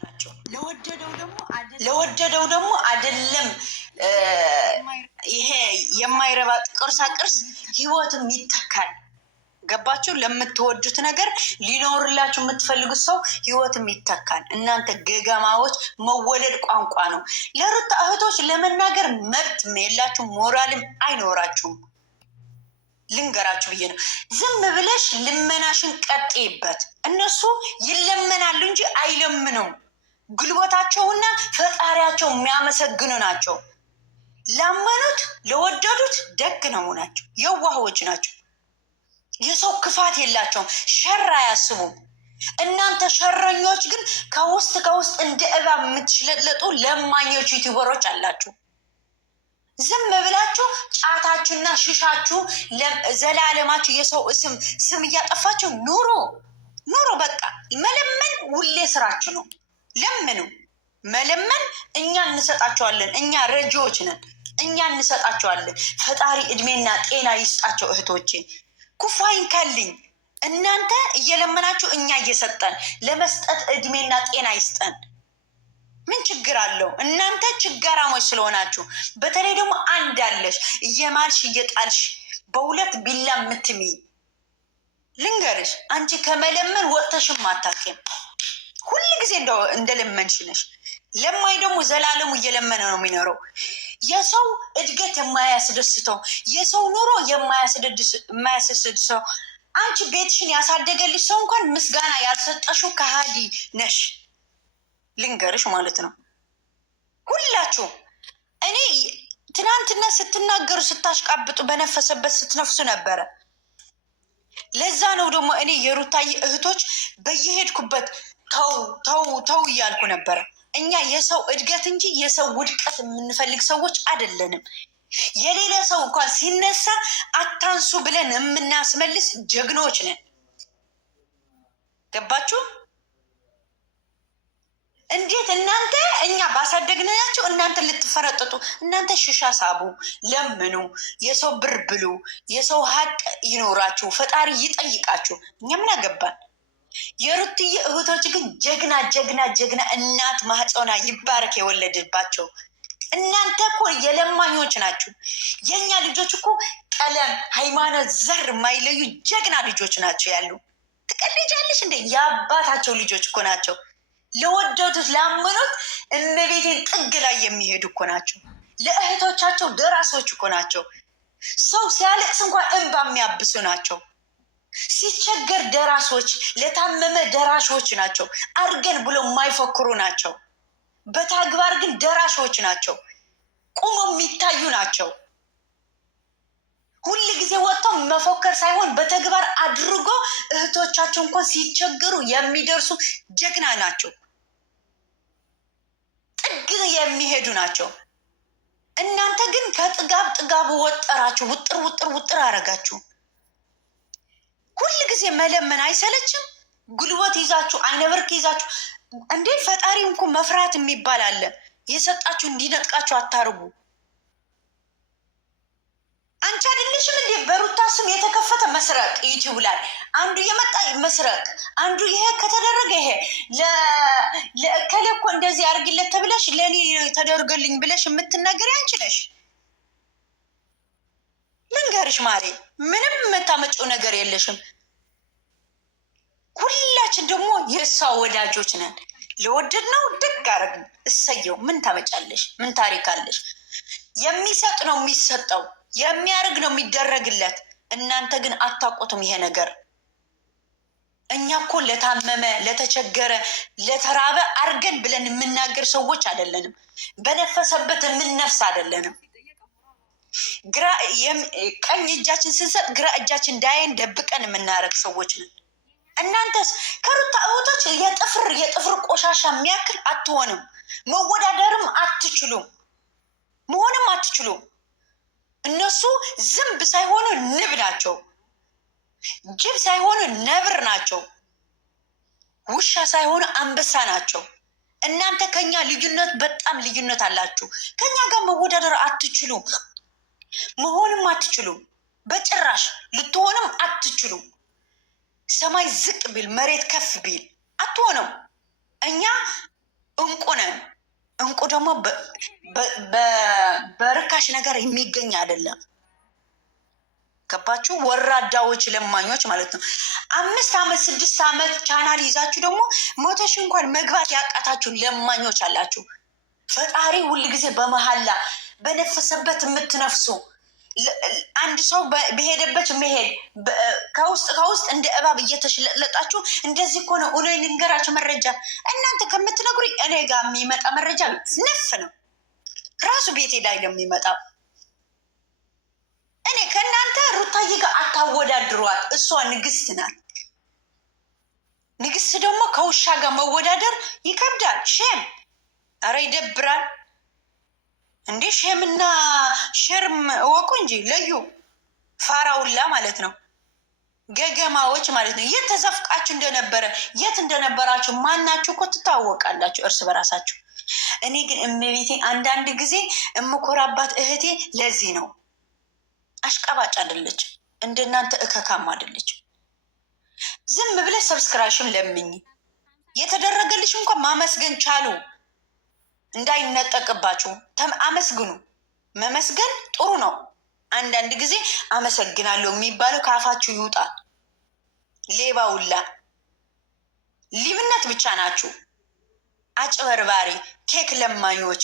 ናቸው። ለወደደው ደግሞ አይደለም ይሄ የማይረባ ቅርሳ ቅርስ ህይወትም ይተካል። ገባችሁ? ለምትወዱት ነገር ሊኖርላችሁ የምትፈልጉት ሰው ህይወትም ይተካል። እናንተ ገገማዎች መወለድ ቋንቋ ነው። ለሩታ እህቶች ለመናገር መብት የላችሁም፣ ሞራልም አይኖራችሁም። ልንገራችሁ ብዬ ነው። ዝም ብለሽ ልመናሽን ቀጥይበት። እነሱ ይለመናሉ እንጂ አይለምኑም። ጉልበታቸውና ፈጣሪያቸው የሚያመሰግኑ ናቸው። ላመኑት ለወደዱት ደግ ነው ናቸው፣ የዋህዎች ናቸው። የሰው ክፋት የላቸውም፣ ሸር አያስቡም። እናንተ ሸረኞች ግን ከውስጥ እንደ እባብ የምትሽለጥለጡ ለማኞች ዩቲዩበሮች አላችሁ። ዝም ብላችሁ ጫታችሁና ሽሻችሁ ዘላለማችሁ የሰው ስም እያጠፋችሁ ኑሮ በቃ መለመን ሁሌ ስራችሁ ነው። ለምኑ፣ መለመን እኛ እንሰጣቸዋለን። እኛ ረጂዎች ነን፣ እኛ እንሰጣቸዋለን። ፈጣሪ እድሜና ጤና ይስጣቸው እህቶቼ። ኩፉ አይንካልኝ። እናንተ እየለመናችሁ እኛ እየሰጠን ለመስጠት እድሜና ጤና ይስጠን። ምን ችግር አለው? እናንተ ችጋራሞች ስለሆናችሁ። በተለይ ደግሞ አንድ አለሽ እየማልሽ እየጣልሽ በሁለት ቢላ ምትሚ። ልንገርሽ፣ አንቺ ከመለመን ወጥተሽም አታውቂም። ሁል ጊዜ እንደለመንሽ ነሽ። ለማይ ደግሞ ዘላለሙ እየለመነ ነው የሚኖረው። የሰው እድገት የማያስደስተው፣ የሰው ኑሮ የማያስደስተው፣ አንቺ ቤትሽን ያሳደገልሽ ሰው እንኳን ምስጋና ያልሰጠሽው ከሃዲ ነሽ። ልንገርሽ ማለት ነው። ሁላችሁ እኔ ትናንትና ስትናገሩ ስታሽቃብጡ በነፈሰበት ስትነፍሱ ነበረ። ለዛ ነው ደግሞ እኔ የሩታዬ እህቶች በየሄድኩበት ተው እያልኩ ነበረ። እኛ የሰው እድገት እንጂ የሰው ውድቀት የምንፈልግ ሰዎች አይደለንም። የሌላ ሰው እንኳን ሲነሳ አታንሱ ብለን የምናስመልስ ጀግኖች ነን። ገባችሁ? እንዴት እናንተ እኛ ባሳደግናቸው እናንተ ልትፈረጥጡ? እናንተ ሽሻ ሳቡ፣ ለምኑ፣ የሰው ብር ብሉ፣ የሰው ሀቅ ይኖራችሁ፣ ፈጣሪ ይጠይቃችሁ። እኛ ምን አገባን? የሩትዬ እህቶች ግን ጀግና እናት ማህፀና ይባረክ የወለድባቸው። እናንተ እኮ የለማኞች ናችሁ። የእኛ ልጆች እኮ ቀለም፣ ሃይማኖት፣ ዘር የማይለዩ ጀግና ልጆች ናቸው ያሉ። ትቀልጃለሽ እንደ የአባታቸው ልጆች እኮ ናቸው። ለወደዱት ላመኑት እመቤቴን ጥግ ላይ የሚሄዱ እኮ ናቸው። ለእህቶቻቸው ደራሶች እኮ ናቸው። ሰው ሲያለቅስ እንኳን እንባ የሚያብሱ ናቸው። ሲቸገር ደራሶች፣ ለታመመ ደራሾች ናቸው። አርገን ብሎ የማይፈክሩ ናቸው። በተግባር ግን ደራሾች ናቸው። ቁሞ የሚታዩ ናቸው። ሁል ጊዜ ወጥተው መፎከር ሳይሆን በተግባር አድርጎ እህቶቻቸው እንኳን ሲቸገሩ የሚደርሱ ጀግና ናቸው። ጥግ የሚሄዱ ናቸው። እናንተ ግን ከጥጋብ ወጠራችሁ፣ ውጥር አረጋችሁ። ሁል ጊዜ መለመን አይሰለችም? ጉልበት ይዛችሁ አይነበርክ ይዛችሁ እንዴ! ፈጣሪ እንኳ መፍራት የሚባል አለ። የሰጣችሁ እንዲነጥቃችሁ አታርጉ። አንቺ አይደለሽም እንዴ በሩታ ስም የተከፈተ መስረቅ? ዩቲዩብ ላይ አንዱ የመጣ መስረቅ፣ አንዱ ይሄ ከተደረገ ይሄ ለእከሌ እኮ እንደዚህ አድርግለት ተብለሽ ለእኔ ተደርገልኝ ብለሽ የምትናገሪ አንቺ ነሽ። ልንገርሽ ማሬ፣ ምንም የምታመጪው ነገር የለሽም። ሁላችን ደግሞ የእሷ ወዳጆች ነን። ለወደድ ነው ደግ አረግን፣ እሰየው። ምን ታመጫለሽ? ምን ታሪክ አለሽ? የሚሰጥ ነው የሚሰጠው፣ የሚያደርግ ነው የሚደረግለት። እናንተ ግን አታውቁትም ይሄ ነገር። እኛ እኮ ለታመመ፣ ለተቸገረ፣ ለተራበ አርገን ብለን የምናገር ሰዎች አይደለንም። በነፈሰበት የምንነፍስ አይደለንም። ቀኝ እጃችን ስንሰጥ ግራ እጃችን እንዳያየን ደብቀን የምናደርግ ሰዎች ነን። እናንተስ ከሩታ እህቶች የጥፍር ቆሻሻ የሚያክል አትሆንም። መወዳደርም አትችሉም፣ መሆንም አትችሉም። እነሱ ዝንብ ሳይሆኑ ንብ ናቸው። ጅብ ሳይሆኑ ነብር ናቸው። ውሻ ሳይሆኑ አንበሳ ናቸው። እናንተ ከኛ ልዩነት በጣም ልዩነት አላችሁ። ከኛ ጋር መወዳደር አትችሉም፣ መሆንም አትችሉም። በጭራሽ ልትሆንም አትችሉም። ሰማይ ዝቅ ቢል መሬት ከፍ ቢል አትሆነው። እኛ እንቁ ነን። እንቁ ደግሞ በርካሽ ነገር የሚገኝ አይደለም። ገባችሁ? ወራዳዎች ለማኞች ማለት ነው። 5 ዓመት 6 ዓመት ቻናል ይዛችሁ ደግሞ 100 ሺህ እንኳን መግባት ያቃታችሁ ለማኞች አላችሁ። ፈጣሪ ሁል ጊዜ በመሐላ በነፈሰበት የምትነፍሱ አንድ ሰው በሄደበት መሄድ ከውስጥ እንደ እባብ እየተሽለጠጣችሁ እንደዚህ እኮ ነው። እኔ ልንገራችሁ መረጃ እናንተ ከምትነግሩኝ እኔ ጋር የሚመጣ መረጃ ነፍ ነው። ራሱ ቤቴ ላይ ነው የሚመጣው። እኔ ከእናንተ ሩታዬ ጋር አታወዳድሯት። እሷ ንግስት ናት። ንግስት ደግሞ ከውሻ ጋር መወዳደር ይከብዳል። ሼም፣ ኧረ ይደብራል እንዴ! ሼምና ሸርም እወቁ እንጂ ለዩ። ፋራውላ ማለት ነው፣ ገገማዎች ማለት ነው። የት ተዘፍቃችሁ እንደነበረ የት እንደነበራችሁ ማናችሁ እኮ ትታወቃላችሁ እርስ በራሳችሁ። እኔ ግን እመቤቴ አንዳንድ ጊዜ እምኮራባት እህቴ ለዚህ ነው። አሽቀባጭ አይደለች፣ እንደናንተ እከካም አይደለች። ዝም ብለሽ ሰብስክራይሽን ለምኝ፣ የተደረገልሽ እንኳን ማመስገን ቻሉ። እንዳይነጠቅባችሁ አመስግኑ። መመስገን ጥሩ ነው። አንዳንድ ጊዜ አመሰግናለሁ የሚባለው ከአፋችሁ ይውጣ። ሌባውላ ሊብነት ብቻ ናችሁ። አጭበርባሪ ኬክ ለማኞች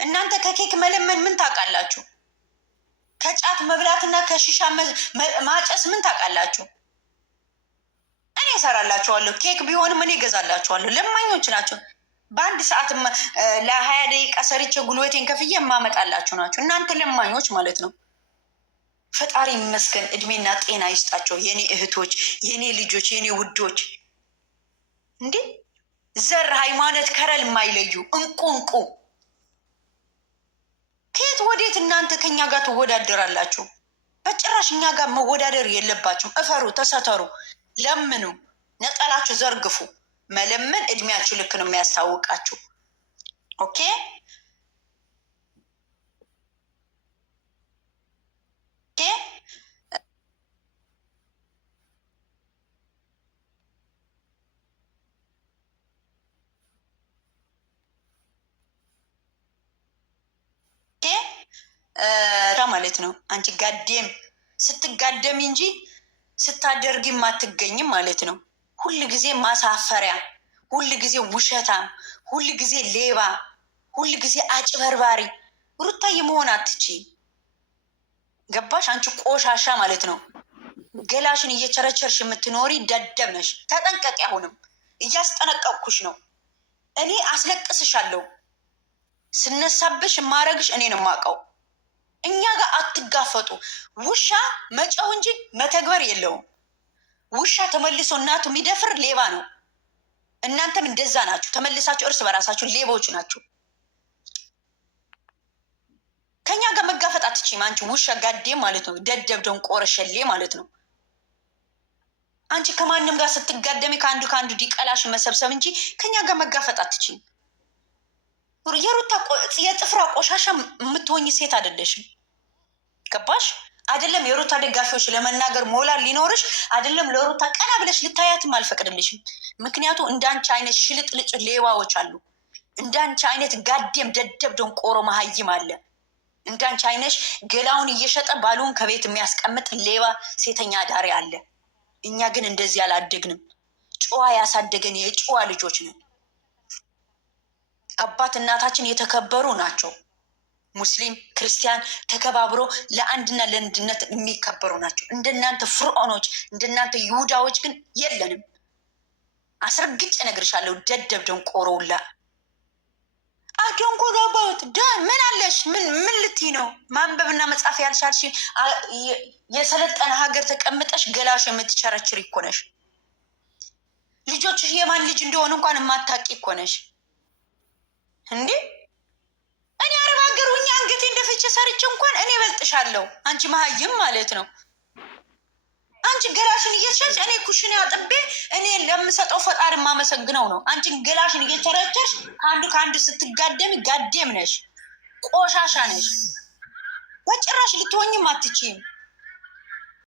እናንተ። ከኬክ መለመን ምን ታውቃላችሁ? ከጫት መብላትና ከሺሻ ማጨስ ምን ታውቃላችሁ? እኔ እሰራላችኋለሁ። ኬክ ቢሆንም እኔ እገዛላችኋለሁ። ለማኞች ናቸው። በአንድ ሰዓት ለ20 ደቂቃ ሰርቼ ጉልበቴን ከፍዬ የማመጣላችሁ ናቸው እናንተ ለማኞች ማለት ነው። ፈጣሪ ይመስገን፣ እድሜና ጤና ይስጣቸው የኔ እህቶች፣ የኔ ልጆች፣ የኔ ውዶች። እንዴ ዘር፣ ሃይማኖት፣ ከረል የማይለዩ እንቁ ከየት ወዴት እናንተ ከኛ ጋር ትወዳደራላችሁ? በጭራሽ እኛ ጋር መወዳደር የለባችሁም። እፈሩ፣ ተሰተሩ፣ ለምኑ፣ ነጠላችሁ ዘርግፉ። መለመን እድሜያችሁ ልክ ነው የሚያስታውቃችሁ። ኦኬ ማለት ነው። አንቺ ጋዴም ስትጋደም እንጂ ስታደርጊም አትገኝም ማለት ነው። ሁል ጊዜ ማሳፈሪያ፣ ሁል ጊዜ ውሸታም፣ ሁል ጊዜ ሌባ፣ ሁል ጊዜ አጭበርባሪ ሩታዬ መሆን አትችይም። ገባሽ? አንቺ ቆሻሻ ማለት ነው። ገላሽን እየቸረቸርሽ የምትኖሪ ደደብ ነሽ። ተጠንቀቂ። አሁንም እያስጠነቀቅኩሽ ነው። እኔ አስለቅስሻለሁ። ስነሳብሽ የማረግሽ እኔ ነው የማውቀው። እኛ ጋር አትጋፈጡ። ውሻ መጫው እንጂ መተግበር የለውም። ውሻ ተመልሶ እናቱ የሚደፍር ሌባ ነው። እናንተም እንደዛ ናችሁ። ተመልሳችሁ እርስ በራሳችሁ ሌቦች ናችሁ። ከኛ ጋር መጋፈጥ አትችይም። አንቺ ውሻ ጋዴ ማለት ነው። ደደብ ደንቆረ ሸሌ ማለት ነው። አንቺ ከማንም ጋር ስትጋደሚ ከአንዱ ዲቀላሽ መሰብሰብ እንጂ ከኛ ጋር መጋፈጥ አትችይም። የሩታ የጥፍራ ቆሻሻ የምትሆኝ ሴት አይደለሽም። ገባሽ? አይደለም የሩታ ደጋፊዎች ለመናገር ሞላል ሊኖርሽ አይደለም። ለሩታ ቀና ብለሽ ልታያትም አልፈቅድልሽም። ምክንያቱ እንዳንቺ አይነት ሽልጥልጭ ሌባዎች አሉ። እንዳንቺ አይነት ጋዴም ደደብ ደንቆሮ መሀይም አለ። እንዳንቺ አይነት ገላውን እየሸጠ ባሉን ከቤት የሚያስቀምጥ ሌባ ሴተኛ ዳሪ አለ። እኛ ግን እንደዚህ አላደግንም። ጨዋ ያሳደገን የጨዋ ልጆች ነን። አባት እናታችን የተከበሩ ናቸው። ሙስሊም ክርስቲያን ተከባብሮ ለአንድና ለአንድነት የሚከበሩ ናቸው። እንደናንተ ፍርዖኖች እንደናንተ ይሁዳዎች ግን የለንም። አስረግጬ እነግርሻለሁ። ደደብ ደንቆሮውላ አደንቆሮባት ምን አለሽ? ምን ልትይ ነው? ማንበብና መጻፍ ያልቻልሽ የሰለጠነ ሀገር ተቀምጠሽ ገላሽ የምትቸረችር እኮ ነሽ። ልጆችሽ የማን ልጅ እንደሆነ እንኳን የማታውቂ እኮ ነሽ እንዴ! እኔ አረብ ሀገር ሁኜ አንገቴ እንደፍቼ ሰርቼ እንኳን እኔ እበልጥሻለሁ። አንቺ መሀይም ማለት ነው። አንቺ ገላሽን እየተሻች እኔ ኩሽን አጥቤ እኔ ለምሰጠው ፈጣሪ የማመሰግነው ነው። አንቺን ገላሽን እየተረጨሽ ከአንዱ ስትጋደሚ ጋዴም ነሽ፣ ቆሻሻ ነሽ። በጭራሽ ልትሆኝም አትችይም።